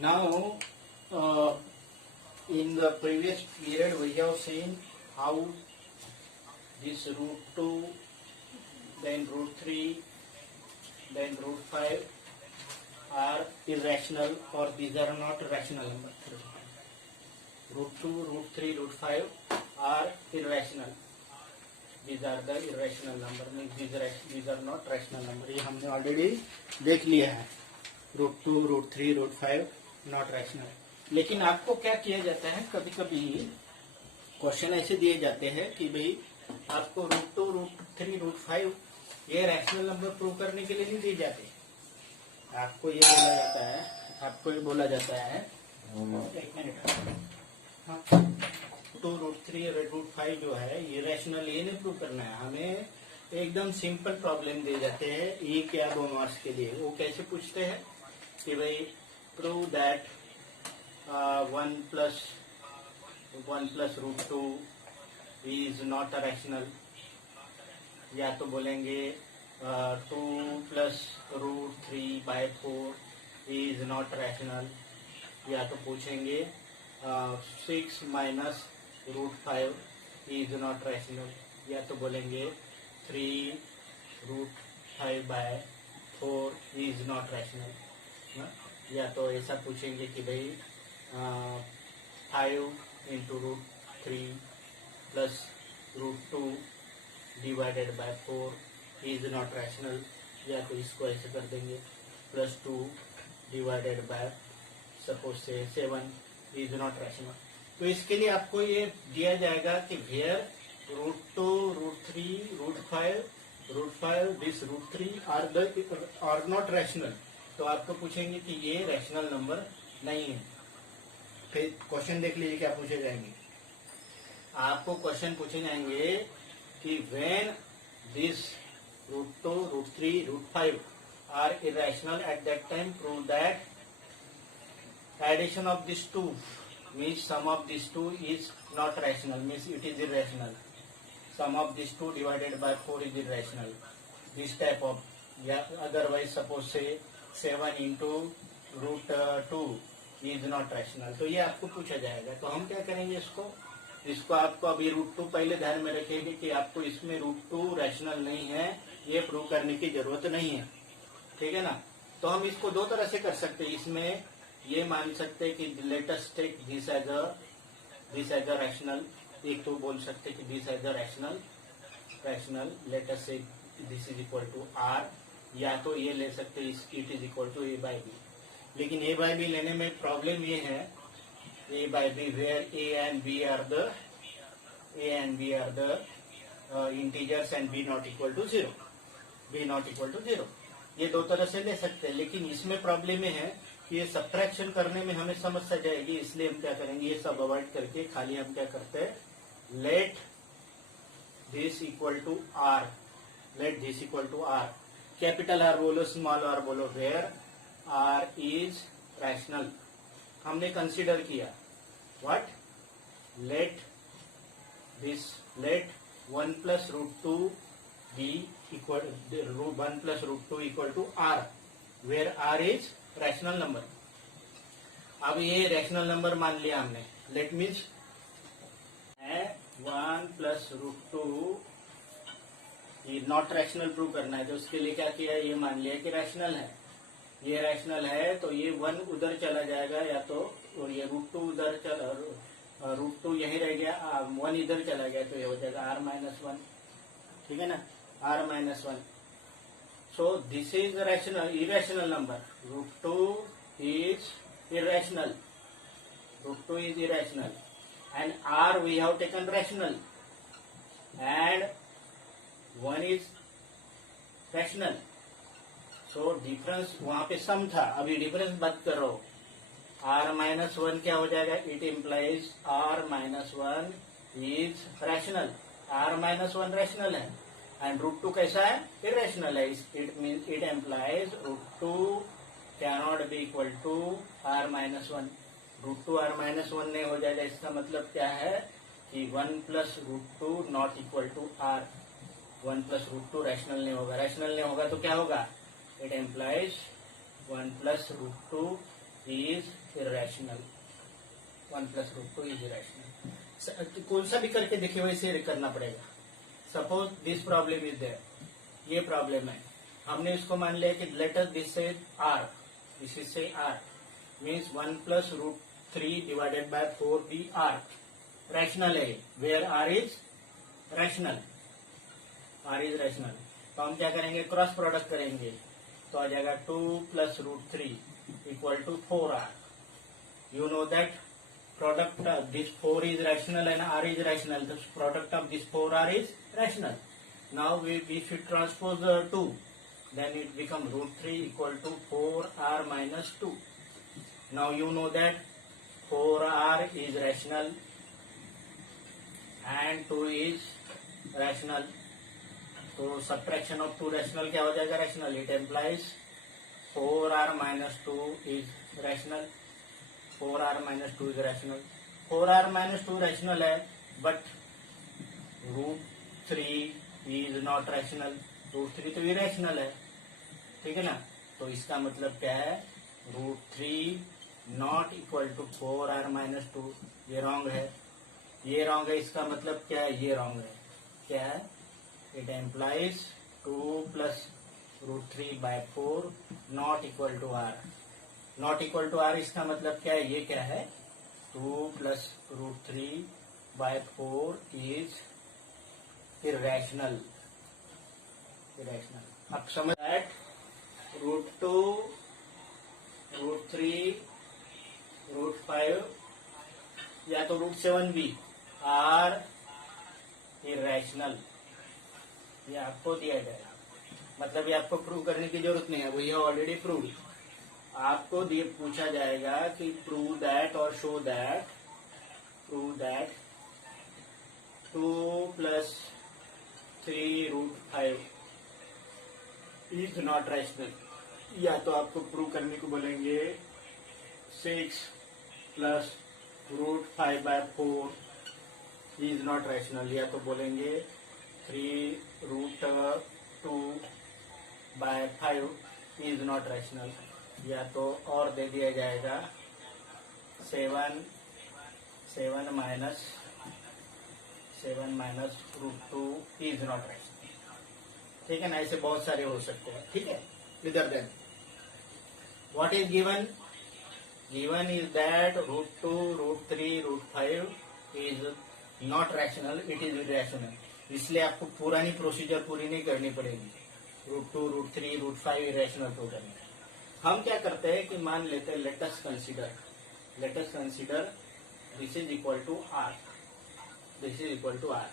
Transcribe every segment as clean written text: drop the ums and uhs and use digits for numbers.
Now, in the previous period, we have seen how this root 2, then root 3, then root 5 are irrational, or these are not rational numbers. Root 2, root 3, root 5 are irrational. These are the irrational number. Means these are not rational number. ये हमने already देख लिया है. Root 2, root 3, root 5 not rational. लेकिन आपको क्या किया जाता है, कभी कभी क्वेश्चन ऐसे दिए जाते हैं कि भाई आपको रूट 2, रूट 3, रूट 5 ये रैशनल नंबर प्रूव करने के लिए नहीं दिए जाते. आपको ये बोला जाता है एक मिनट, 2, रूट 3, रूट 5 जो है ये रैशनल, ये नहीं प्रूव करना है हमें. एकदम सिंपल प्रॉब्लम दे जाते हैं ये क्या 2 मार्क्स के लिए. वो कैसे पूछते हैं कि भाई prove that 1 plus root 2 is not a rational, या तो बोलेंगे 2 plus root 3 by 4 is not rational, या तो पूछेंगे 6 minus root 5 is not rational, या तो बोलेंगे 3 root 5 by 4 is not rational, या तो ऐसा पूछेंगे कि भाई 5 into root 3 plus root 2 divided by 4 is not rational, या तो इसको ऐसे कर देंगे प्लस 2 डिवाइडेड बाय सपोज से 7 इज नॉट रैशनल. तो इसके लिए आपको ये दिया जाएगा कि where root 2, root 3, root 5 this root 3 are not rational. तो आपको पूछेंगे कि ये रैशनल नंबर नहीं है. फिर क्वेश्चन देख लीजिए क्या पूछे जाएंगे. आपको क्वेश्चन पूछे जाएंगे कि when this root 2, root 3, root 5 are irrational at that time prove that addition of this 2 means sum of these 2 is not rational, means it is irrational. Sum of these 2 divided by 4 is irrational. This type of, yeah, otherwise suppose say 7 into root 2 is not rational. तो ये आपको पूछा जाएगा. तो हम क्या करेंगे इसको आपको अभी रूट 2 पहले ध्यान में रखेंगे कि आपको इसमें रूट 2 रैशनल नहीं है, ये प्रूव करने की जरूरत नहीं है. ठीक है ना. तो हम इसको दो तरह से कर सकते हैं. इसमें ये मान सकते हैं कि let us take this as a rational. एक तो बोल सकते हैं कि this as a rational let us say this is equal to R, या तो ये ले सकते हैं it is equal to A by B. लेकिन ए बाय बी लेने में प्रॉब्लम ये है, A by B where A and B are the integers and B not equal to zero. ये दो तरह से ले सकते हैं. लेकिन इसमें प्रॉब्लम ये है ये सब्ट्रैक्शन करने में हमें समस्या जाएगी. इसलिए हम क्या करेंगे, ये सब अवॉइड करके खाली हम क्या करते हैं, let this equal to R. Capital R बोलो, स्मॉल आर बोलो, वेयर आर इज रैशनल. हमने कंसीडर किया what, let 1 plus root 2 be equal 1 plus root 2 equal to R, where R is rational number. अब ये रैशनल नंबर मान लिया हमने. Late means 1 plus root 2 ये नॉट रैशनल प्रूव करना है. तो उसके लिए क्या किया, ये मान लिया कि रैशनल है. ये रैशनल है तो ये 1 उधर चला जाएगा, या तो और ये रूट 2 उधर चला, रूट 2 यही रह गया, 1 इधर चला गया, तो ये हो जाएगा r माइनस 1. ठीक है ना, r minus 1. So this is the irrational number. Root 2 is irrational. And R we have taken rational. And 1 is rational. So difference वहाँ पे सम था, अभी डिफरेंस बात कर रहा हूँ. R minus 1 क्या हो जाएगा, it implies R minus 1 is rational. R minus 1 rational है. एंड रूट 2 कैसा है, इरेशनल है. It mean it implies root 2 cannot be equal to R minus 1. Root 2 R minus 1 नहीं हो जाएगा. इसका मतलब क्या है कि 1 plus root 2 not equal to R. 1 plus root 2 rational नहीं होगा तो क्या होगा, it implies 1 plus root 2 is irrational, 1 plus root 2 is irrational. कौन सा भी करके देखिए वैसे करना पड़ेगा. Suppose this problem is there, ये प्रॉब्लम है, हमने इसको मान लिया कि later this say R, this is say R means 1 plus root 3 divided by 4 be r. Rational है, where R is rational, R is rational. तो हम क्या करेंगे, क्रॉस प्रोडक्ट करेंगे तो आ जाएगा 2 plus root 3 equal to 4r. You know that product of this 4 is rational and r is rational. The product of this 4r is rational. Now we should transpose 2. Then it becomes root 3 equal to 4r minus 2. Now you know that 4r is rational and 2 is rational. तो subtraction of 2 rational क्या हो जाएगा, rational. It implies 4r minus 2 is rational. 4r minus 2 is rational. 4r minus 2 rational है, but root 3 is not rational. root 3 तो irrational है, ठीक है ना. तो इसका मतलब क्या है, root 3 not equal to 4r minus 2. ये रॉन्ग है, ये रॉन्ग है. इसका मतलब क्या है, ये रॉन्ग है. क्या है, it implies 2 plus root 3 by 4 not equal to r. not equal to r इसका मतलब क्या है, ये क्या है, 2 plus root 3 by 4 is irrational. irrational. अब समझ that root 2, root 3, root 5 या तो root 7 भी are irrational. ये आपको दिया जाएगा, मतलब ये आपको प्रूव करने की जरूरत नहीं है, वो ये ऑलरेडी प्रूव. आपको ये पूछा जाएगा कि प्रूव दैट और show that, prove that 2 plus 3 root 5 is not rational. या तो आपको प्रूव करने को बोलेंगे 6 plus root 5 by 4 is not rational, या तो बोलेंगे 3 root 2 by 5 is not rational, या तो और दे दिया जाएगा 7 minus root 2 is not rational. ठीक है ना, ऐसे बहुत सारे हो सकते हैं. ठीक है, इधर then what is given, given is that root 2, root 3, root 5 is not rational, it is irrational. इसलिए आपको पुरानी प्रोसीजर पूरी नहीं करनी पड़ेगी. root 2, root 3, root 5 irrational prove करने. हम क्या करते हैं कि मान लेते हैं, let us consider this is equal to R, this is equal to R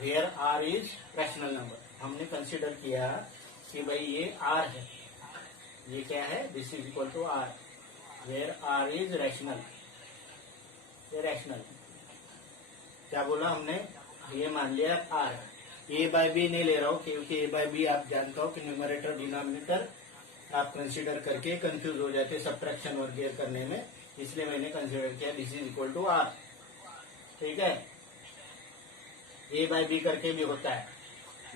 where R is rational number. हमने कंसीडर किया कि भाई ये आर है, ये क्या है, this is equal to R where R is rational. ये रैशनल क्या बोला हमने, ये मान लिया आर. ए बाय बी नहीं ले रहा हूं क्योंकि ए बाय बी आप जानते हो कि न्यूमरेटर डिनोमिनेटर आप कंसीडर करके कंफ्यूज हो जाते सब्ट्रैक्शन वर्गीय करने में, इसलिए मैंने कंसीडर किया this is equal to R. ठीक है, ए बाय बी करके भी होता है,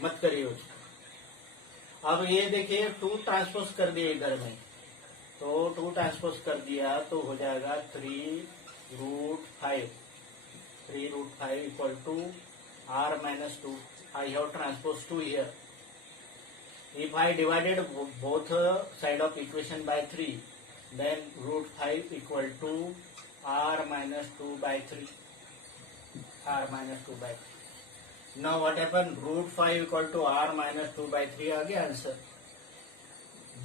मत करिए उसको. अब ये देखिए 2 ट्रांसपोज कर दिए इधर में, तो 2 ट्रांसपोज कर दिया तो हो जाएगा 3 root 5 equal to r minus 2. I have transposed 2 here. If I divided both side of equation by 3, then root 5 equal to r minus 2 by 3. r minus 2 by 3. Now what happened? Root 5 equal to r minus 2 by 3 आ गया answer.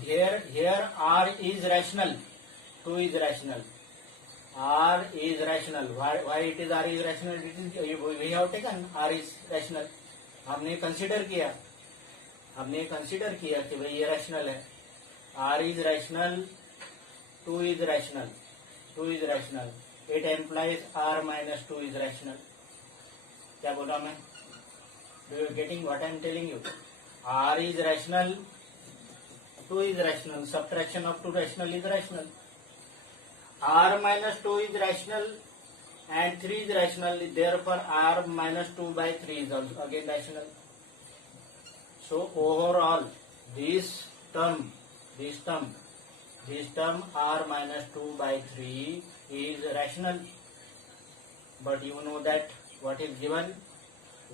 Here r is rational, 2 is rational. R is rational. Why it is R is rational? We have taken R is rational. हमने consider किया कि भाई ये rational है. R is rational, 2 is rational. It implies R minus 2 is rational. क्या बोला मैं? Do you getting what I am telling you? R is rational, 2 is rational. Subtraction of 2 rational is rational. R minus 2 is rational and 3 is rational. Therefore, R minus 2 by 3 is also again rational. So overall, this term this term r minus 2 by 3 is rational, but you know that what is given,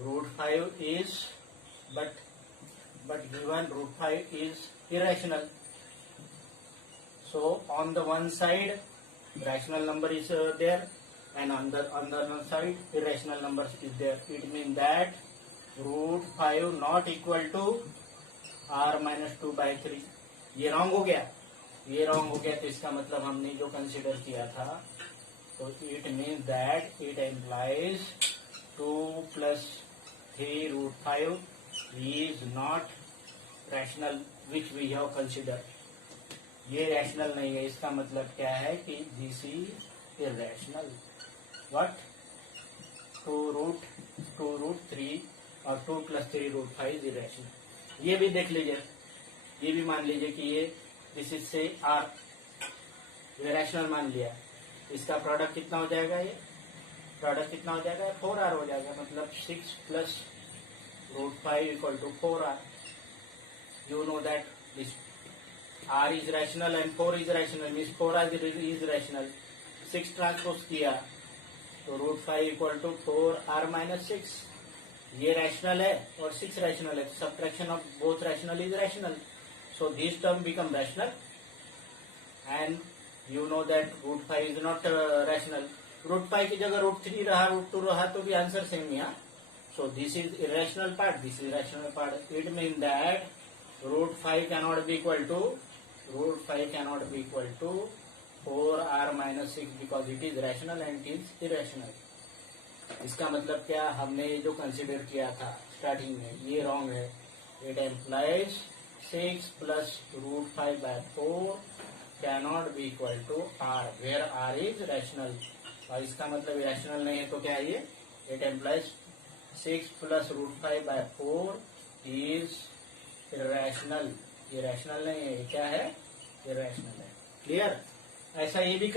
root 5 is, but given root 5 is irrational. So on the one side rational number is there, and on the other side irrational number is there. It means that root 5 not equal to r minus 2 by 3. ये wrong हो गया, ये wrong हो गया, तो इसका मतलब हमने जो कंसिडर किया था, तो it means that it implies 2 plus 3 root 5 is not rational which we have considered. ये रैशनल नहीं है. इसका मतलब क्या है कि this is irrational. What? 2 root 3 और 2 plus 3 root 5 इज इरैशनल. ये भी देख लीजिए, ये भी मान लीजिए कि ये this is say are irrational मान लिया. इसका प्रोडक्ट कितना हो जाएगा, ये प्रोडक्ट कितना हो जाएगा, 4r हो जाएगा. मतलब 6 plus root 5 equal to 4r. You know that this r is rational and 4 is rational, means 4r is rational. 6 transpose किया तो root 5 equal to 4r minus 6. ये रैशनल है और 6 रैशनल है. Subtraction of both rational is rational. So this term become rational, and you know that root 5 is not rational. root 5 की जगह root 3 रहा, root 2 रहा, तो भी answer same he. So this is irrational part, this is rational part. It means that root 5 cannot be equal to 4r minus 6 because it is rational and it is irrational. इसका मतलब क्या, हमने जो consider किया था starting में, ये wrong है. It implies 6 plus root 5 by 4 cannot be equal to r, where r is rational. और इसका मतलब irrational नहीं है, तो क्या है ये? It implies 6 plus root 5 by 4 is irrational. ये रैशनल नहीं है, ये क्या है, irrational है. क्लियर? ऐसा ये भी